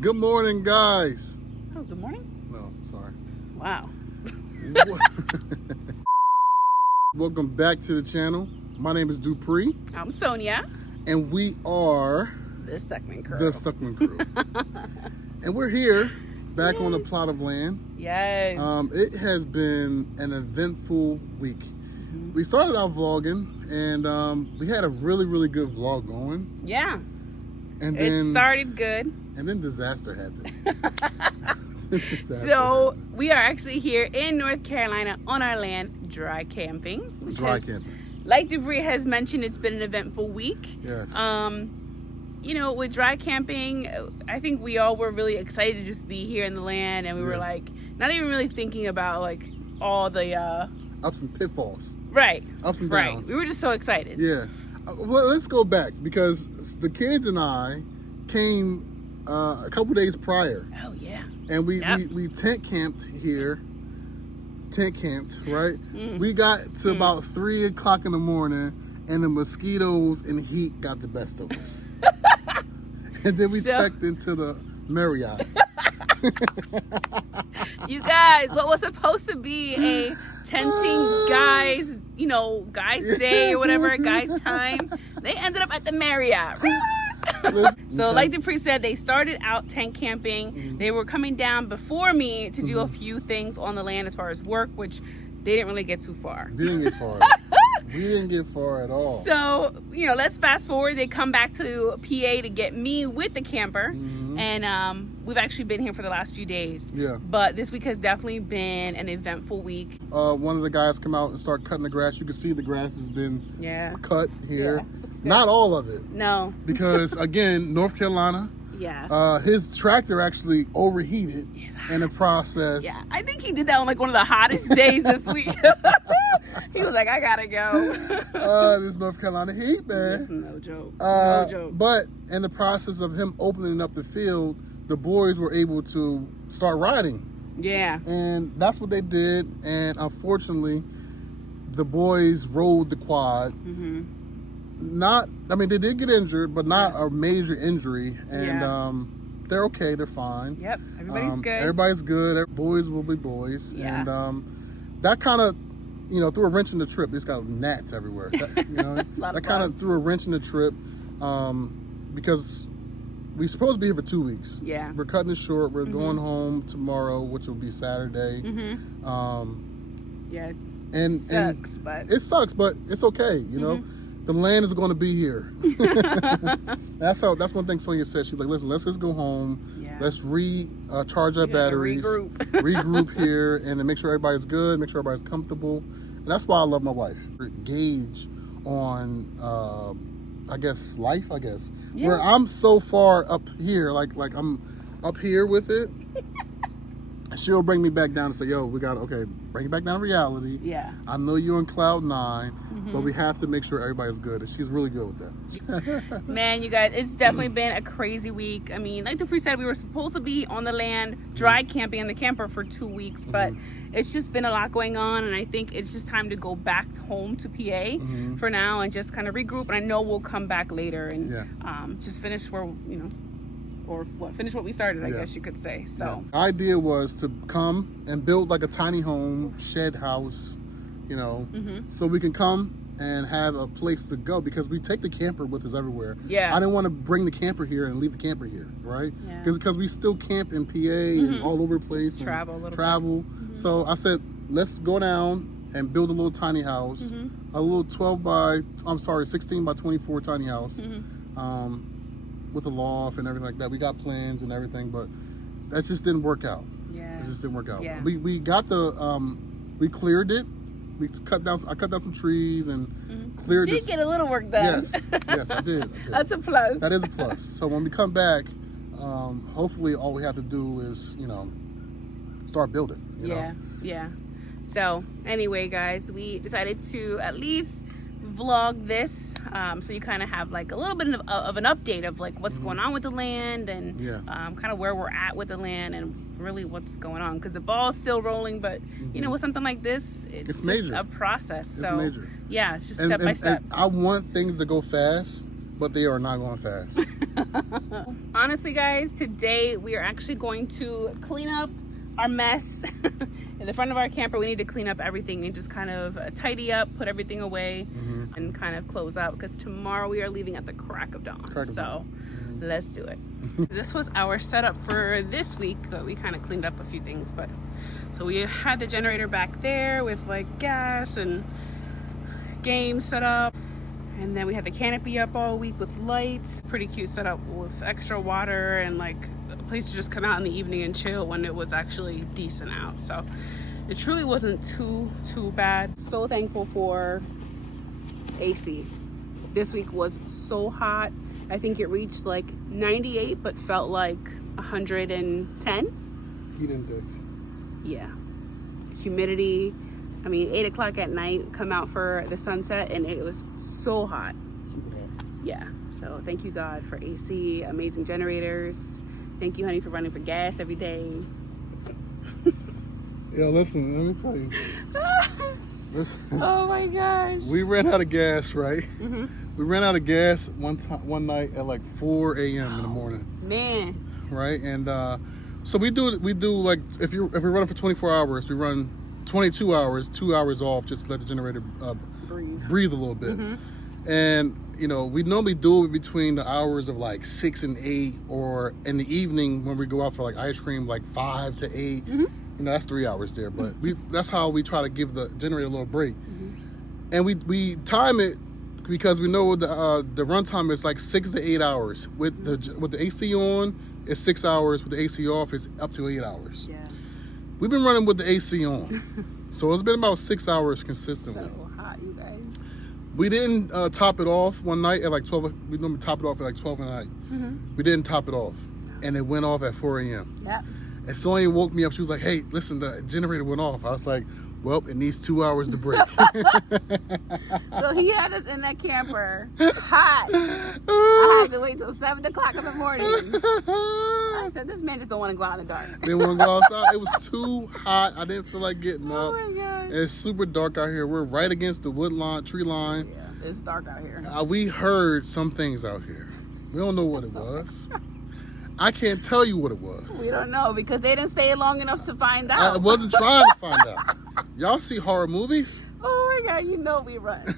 Good morning, guys. Oh, good morning. No, sorry. Wow. Welcome back to the channel. My name is Dupree, I'm Sonia, and we are the Stuckman Crew. the Stuckman Crew. And we're here, back on the plot of land. Yes. It has been an eventful week. We started out vlogging, and we had a really good vlog going. Yeah. And then It started good. And then disaster happened. So we are actually here in North Carolina on our land, dry camping. Camping. Like Dupree has mentioned, it's been an eventful week. Yes. You know, with dry camping, I think we all were really excited to just be here in the land, and we were like, not even really thinking about like all the ups and pitfalls. right. Ups and Right. downs. We were just so excited. Yeah. Well, let's go back because the kids and I came a couple days prior, Oh yeah. and we tent camped here. Tent camped, right? We got to about 3 o'clock in the morning, and the mosquitoes and heat got the best of us. And then we checked into the Marriott. You guys, what was supposed to be a tenting guys, guys day or whatever, guys time, they ended up at the Marriott. So like Dupree said, they started out tent camping. They were coming down before me to do a few things on the land as far as work, which they didn't really get too far. We didn't get far. We didn't get far at all. So, let's fast forward. They come back to PA to get me with the camper. And we've actually been here for the last few days. Yeah. But this week has definitely been an eventful week. One of the guys come out and start cutting the grass. You can see the grass has been cut here. Yeah. Not all of it. No. Because, again, North Carolina, his tractor actually overheated in the process. Yeah, I think he did that on like one of the hottest days this week. He was like, I gotta go. This North Carolina heat, man. That's no joke. No joke. But in the process of him opening up the field, the boys were able to start riding. Yeah. And that's what they did. And unfortunately, the boys rode the quad. They did get injured, but not a major injury. And they're okay. They're fine. Yep. Everybody's good. Everybody's good. Boys will be boys. Yeah. And that kind of, threw a wrench in the trip. It's got gnats everywhere. That kind of threw a wrench in the trip because we're supposed to be here for 2 weeks. Yeah. We're cutting it short. We're going home tomorrow, which will be Saturday. Yeah. And but it sucks, but it's okay. The land is going to be here. That's one thing Sonia said. She's like, listen, let's just go home. Yeah. Let's recharge our batteries. Regroup here and then make sure everybody's good, make sure everybody's comfortable. And that's why I love my wife. Gauge on, life, Yeah. Where I'm so far up here, like I'm up here with it. She'll bring me back down and say, yo, bring it back down to reality. Yeah. I know you're on cloud 9, but we have to make sure everybody's good. And she's really good with that. Man, you guys, it's definitely been a crazy week. I mean, like Dupree said, we were supposed to be on the land, dry camping in the camper for 2 weeks, but it's just been a lot going on. And I think it's just time to go back home to PA for now and just kind of regroup. And I know we'll come back later and just finish where, finish what we started, I guess you could say. So the idea was to come and build like a tiny home, shed house, so we can come and have a place to go because we take the camper with us everywhere. Yeah. I didn't want to bring the camper here and leave the camper here, right? Yeah. Because we still camp in PA and all over the place. Travel a little bit. So I said, let's go down and build a little tiny house, a little 16 by 24 tiny house. With a loft and everything like that. We got plans and everything, but that just didn't work out. Yeah. It just didn't work out. Yeah. We got we cleared it. I cut down some trees and cleared You did get a little work done. Yes, I did. That's a plus. That is a plus. So when we come back, hopefully all we have to do is, start building. Yeah. So anyway, guys, we decided to at least vlog this so you kind of have like a little bit of an update of like what's going on with the land and kind of where we're at with the land and really what's going on because the ball's still rolling, but with something like this it's just major. a process. It's major. Yeah, it's just step by step. And I want things to go fast, but they are not going fast. Honestly, guys, today we are actually going to clean up our mess in the front of our camper. We need to clean up everything and just kind of tidy up, put everything away, and kind of close out, because tomorrow we are leaving at the crack of dawn. So let's do it. This was our setup for this week, but we kind of cleaned up a few things. But so we had the generator back there with like gas and games set up, and then we had the canopy up all week with lights. Pretty cute setup with extra water and like a place to just come out in the evening and chill when it was actually decent out. So it truly wasn't too bad. So thankful for AC. This week was so hot. I think it reached like 98 but felt like 110. Heat index. Yeah. Humidity. I mean, 8 o'clock at night, come out for the sunset, and it was so hot. Super hot. Yeah. So thank you, God, for AC, amazing generators. Thank you, honey, for running for gas every day. Yo, listen, let me tell you. Oh my gosh. We ran out of gas, right? We ran out of gas one night at like 4 a.m. in the morning. Man. Right? And so we do like, if we're running for 24 hours, we run 22 hours, 2 hours off, just to let the generator breathe a little bit. And you know, we normally do it between the hours of like 6 and 8, or in the evening when we go out for like ice cream, like 5 to 8. You know, that's 3 hours there, but that's how we try to give the generator a little break. And we time it because we know the run time is like 6 to 8 hours. With the AC on, it's 6 hours. With the AC off, it's up to 8 hours. Yeah. We've been running with the AC on, so it's been about 6 hours consistently. So hot, you guys. We didn't top it off one night at like 12. We normally top it off at like 12 at night. We didn't top it off, and it went off at 4 a.m. Yeah. And Sonia woke me up. She was like, "Hey, listen, the generator went off." I was like, "Well, it needs 2 hours to break." So he had us in that camper hot. I had to wait till 7 o'clock in the morning. I said, this man just don't want to go out in the dark. Didn't want to go outside. It was too hot. I didn't feel like getting up. Oh my gosh. It's super dark out here. We're right against the tree line. Yeah, it's dark out here. We heard some things out here. We don't know what it was. I can't tell you what it was. We don't know because they didn't stay long enough to find out. I wasn't trying to find out. Y'all see horror movies? Oh my God, you know we run.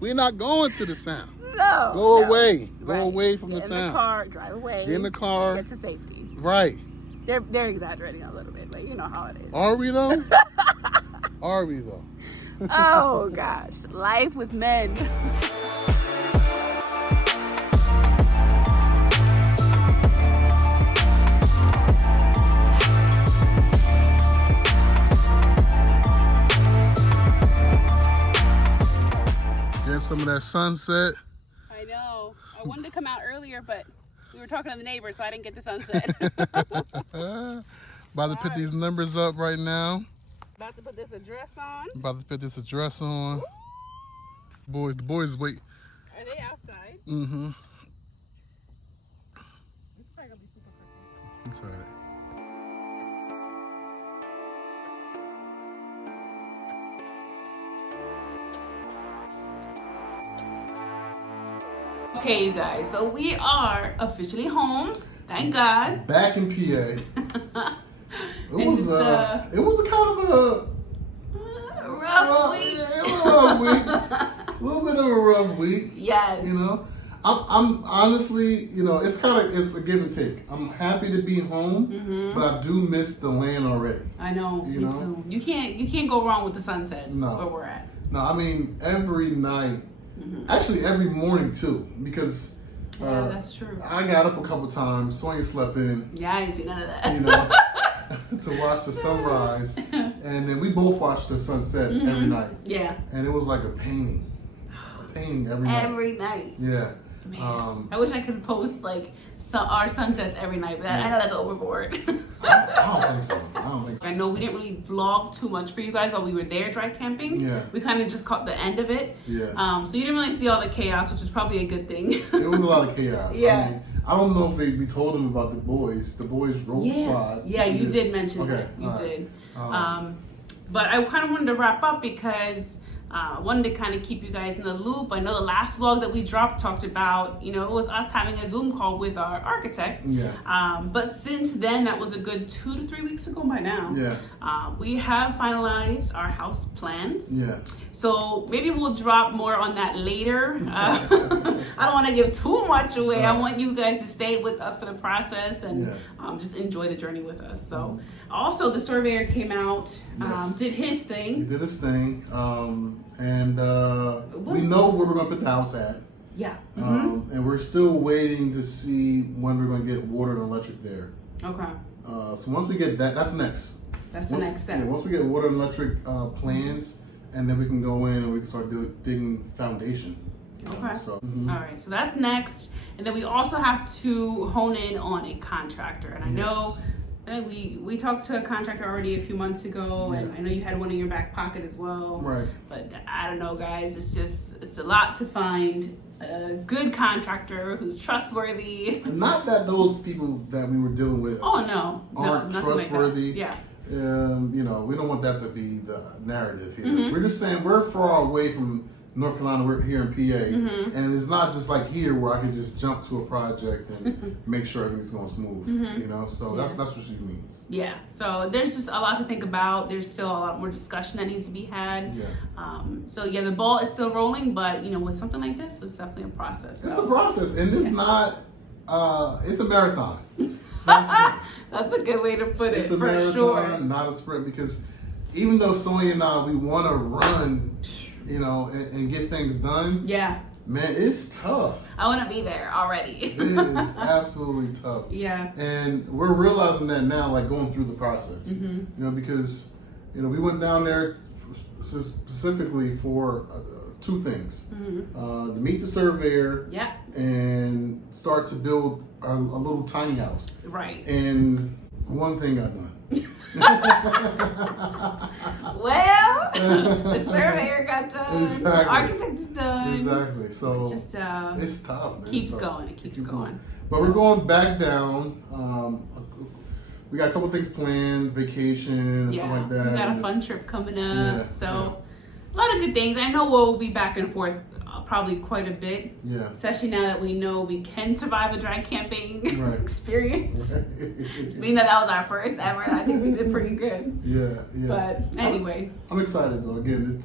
We're not going to the sound. No. Go away. Go Right. away from the Get sound. in the car, drive away. Get in the car. Get to safety. Right. They're exaggerating a little bit, but you know how it is. Are we though? Are we though? Oh gosh, life with men. Get some of that sunset. I know. I wanted to come out earlier, but we were talking to the neighbors, so I didn't get the sunset. About to put these numbers up right now. About to put this address on. About to put this address on. The boys wait. Are they outside? Mm-hmm. It's probably gonna be super quick. That's all right. Okay, you guys, so we are officially home. Thank God. Back in PA. It was a kind of a rough week. Yeah, it was a rough week. A little bit of a rough week. Yes. You know, I'm honestly, you know, it's a give and take. I'm happy to be home, but I do miss the land already. I know. You me know? too. You can't go wrong with the sunsets where we're at. No, I mean every night, actually every morning too, because. Yeah, that's true. I got up a couple times. Sonia slept in. Yeah, I didn't see none of that. You know, to watch the sunrise, and then we both watched the sunset every night. Yeah. And it was like a painting every night. Every night. Yeah. Man. I wish I could post like our sunsets every night, but I know that's overboard. I don't think so. I know we didn't really vlog too much for you guys while we were there dry camping. Yeah. We kind of just caught the end of it. Yeah. So you didn't really see all the chaos, which is probably a good thing. It was a lot of chaos. Yeah. I mean, I don't know if we told them about the boys. The boys rope ride. Yeah, you did mention okay. that. You did. But I kind of wanted to wrap up because wanted to kind of keep you guys in the loop. I know the last vlog that we dropped talked about, it was us having a Zoom call with our architect. Yeah. But since then, that was a good 2 to 3 weeks ago by now. Yeah. We have finalized our house plans. Yeah. So maybe we'll drop more on that later. I don't want to give too much away. I want you guys to stay with us for the process and just enjoy the journey with us. So also the surveyor came out, did his thing. He did his thing. And we know where we're going to put the house at. Yeah. And we're still waiting to see when we're going to get water and electric there. Okay. So once we get that, that's next. That's the next step. Yeah, once we get water and electric plans, and then we can go in and we can start digging foundation. Okay. So, All right. So that's next. And then we also have to hone in on a contractor. And I think we talked to a contractor already a few months ago, and I know you had one in your back pocket as well. Right. But I don't know, guys. It's a lot to find a good contractor who's trustworthy. Not that those people that we were dealing with nothing aren't trustworthy. Like that. Yeah. We don't want that to be the narrative here. We're just saying we're far away from North Carolina. We're here in PA, and it's not just like here where I can just jump to a project and make sure everything's going smooth. So that's what she means. Yeah. So there's just a lot to think about. There's still a lot more discussion that needs to be had. Yeah. The ball is still rolling, but with something like this, it's definitely a process. It's a process, and it's not. It's a marathon. It's not a sprint. That's a good way to put it. It's a for marathon, sure. not a sprint. Because even though Sonia and I, we want to run, and get things done. Yeah. Man, it's tough. I want to be there already. It is absolutely tough. Yeah. And we're realizing that now, like going through the process. Because we went down there specifically for two things: to meet the surveyor, and start to build a little tiny house. Right. And one thing got done. Well, the surveyor got done. Exactly. The architect is done. Exactly. So it's just it's tough, man. keeps going. It keeps going. But we're going back down. We got a couple things planned, vacation and stuff like that. We got a fun trip coming up. A lot of good things. I know we'll be back and forth probably quite a bit. Yeah. Especially now that we know we can survive a dry camping experience. Right. Being that was our first ever, I think we did pretty good. Yeah. But anyway. I'm excited though. Again,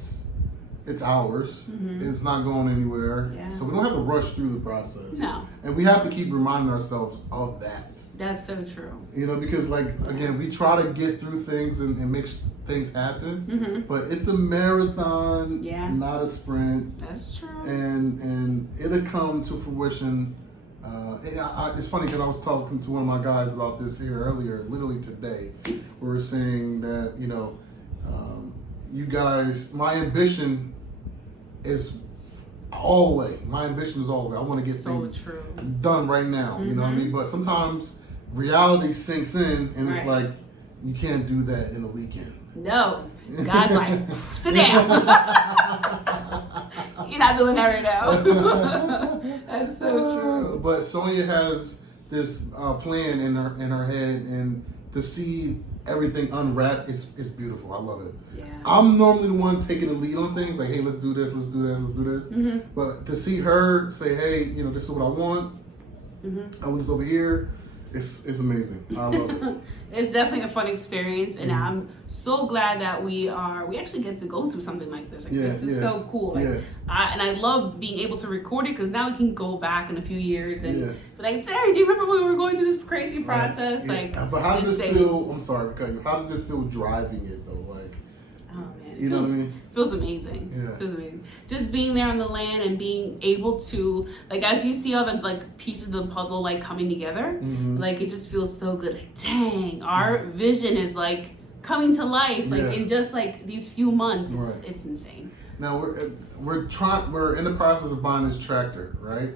it's ours. It's not going anywhere. Yeah. So we don't have to rush through the process. No. And we have to keep reminding ourselves of that. That's so true. Because again, we try to get through things and make things happen, but it's a marathon, not a sprint. That's true. And it'll come to fruition. It's funny because I was talking to one of my guys about this here earlier, literally today. We were saying that, you guys, my ambition is all the way. My ambition is all the way. I want to get things done right now. You know what I mean? But sometimes reality sinks in, and it's like, you can't do that in a weekend. No. God's like, sit down. You're not doing that right now. That's so true. But Sonia has this plan in her head, and to see everything unwrapped is beautiful. I love it. Yeah. I'm normally the one taking the lead on things, like, hey, let's do this, let's do this, let's do this. But to see her say, hey, this is what I want. I want this over here. It's amazing. I love it. It's definitely a fun experience, and I'm so glad that we actually get to go through something like this. This is so cool. And I love being able to record it because now we can go back in a few years and be like, Terry, do you remember when we were going through this crazy process? But how does it feel? I'm sorry to cut you. How does it feel driving it though? Oh man, you know what I mean? Feels amazing. Yeah. Feels amazing. Just being there on the land and being able to, as you see all the pieces of the puzzle coming together, it just feels so good. Dang, our vision is coming to life in just these few months. It's insane. Now we're in the process of buying this tractor, right?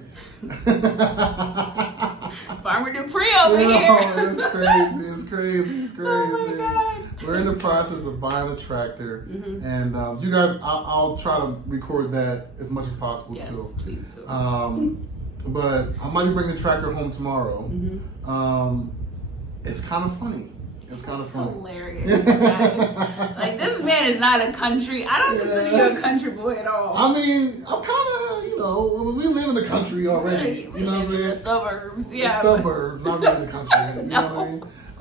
Farmer Dupree over here. It's crazy. Oh my God. We're in the process of buying a tractor, and you guys, I'll try to record that as much as possible too. Yes, please do. But I might be bringing the tractor home tomorrow. It's kind of funny. It's kind of funny. Hilarious, guys. Like, this man is not a country. I don't consider you a country boy at all. I mean, I'm kind of, you know, we live in the country already. We You know what I'm live in saying? the suburbs. Yeah. The suburbs, not really the country. You know what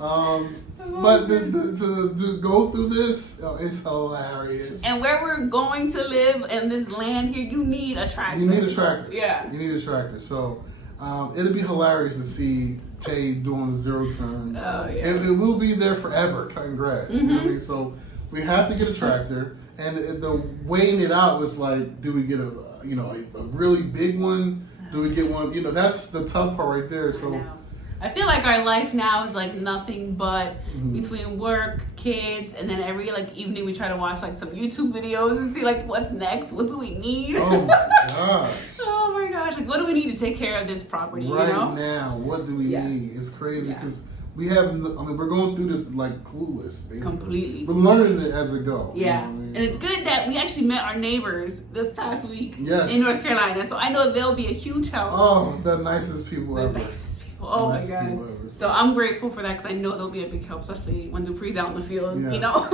I mean? But to go through this, it's hilarious. And where we're going to live in this land here, you need a tractor. You need a tractor. Yeah. You need a tractor. So it'll be hilarious to see Tay doing the zero turn. Oh, yeah. It will be there forever, cutting grass. You know what I mean? So we have to get a tractor. And the weighing it out was like, do we get a really big one? Do we get one? You know, that's the tough part right there. So I feel like our life now is like nothing but between work, kids, and then every like evening we try to watch like some YouTube videos and see like what's next. What do we need? Oh my gosh. Oh my gosh. Like, what do we need to take care of this property? Right you know? now, what do we need? It's crazy because we have, we're going through this like clueless, basically. Completely. We're learning it as it goes. Yeah. You know what I mean? And it's good that we actually met our neighbors this past week Yes. in North Carolina. So I know they'll be a huge help. Oh, the nicest people The ever. nicest people. Oh my Nicest people God. ever. So I'm grateful for that because I know they'll be a big help, especially when Dupree's out in the field, Yes. you know?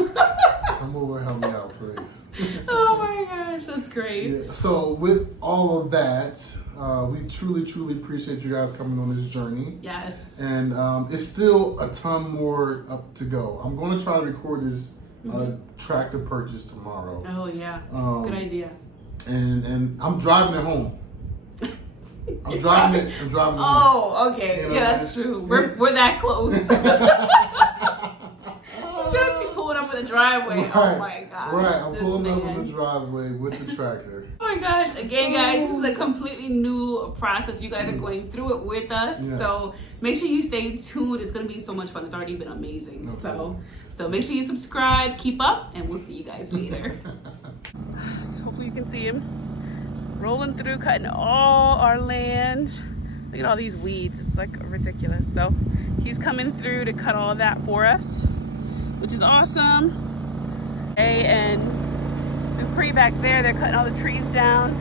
Come over and help me out, please. Oh my gosh, that's great. Yeah. So with all of that, we truly, truly appreciate you guys coming on this journey. Yes. And it's still a ton more up to go. I'm going to try to record this tractor purchase tomorrow. Oh yeah. Good idea. And I'm driving it home. I'm driving it home. Oh, okay. You know, yeah, that's true. We're that close. You're gonna be pulling up in the driveway. Right. Oh my gosh. Right, I'm this pulling up man. in the driveway with the tractor. Oh my gosh. Again, guys, this is a completely new process. You guys are going through it with us. Yes. So make sure you stay tuned. It's going to be so much fun. It's already been amazing. Absolutely. So make sure you subscribe, keep up, and we'll see you guys later. Hopefully you can see him rolling through, cutting all our land. Look at all these weeds. It's like ridiculous. So he's coming through to cut all that for us, which is awesome. Okay, and Dupree back there, they're cutting all the trees down.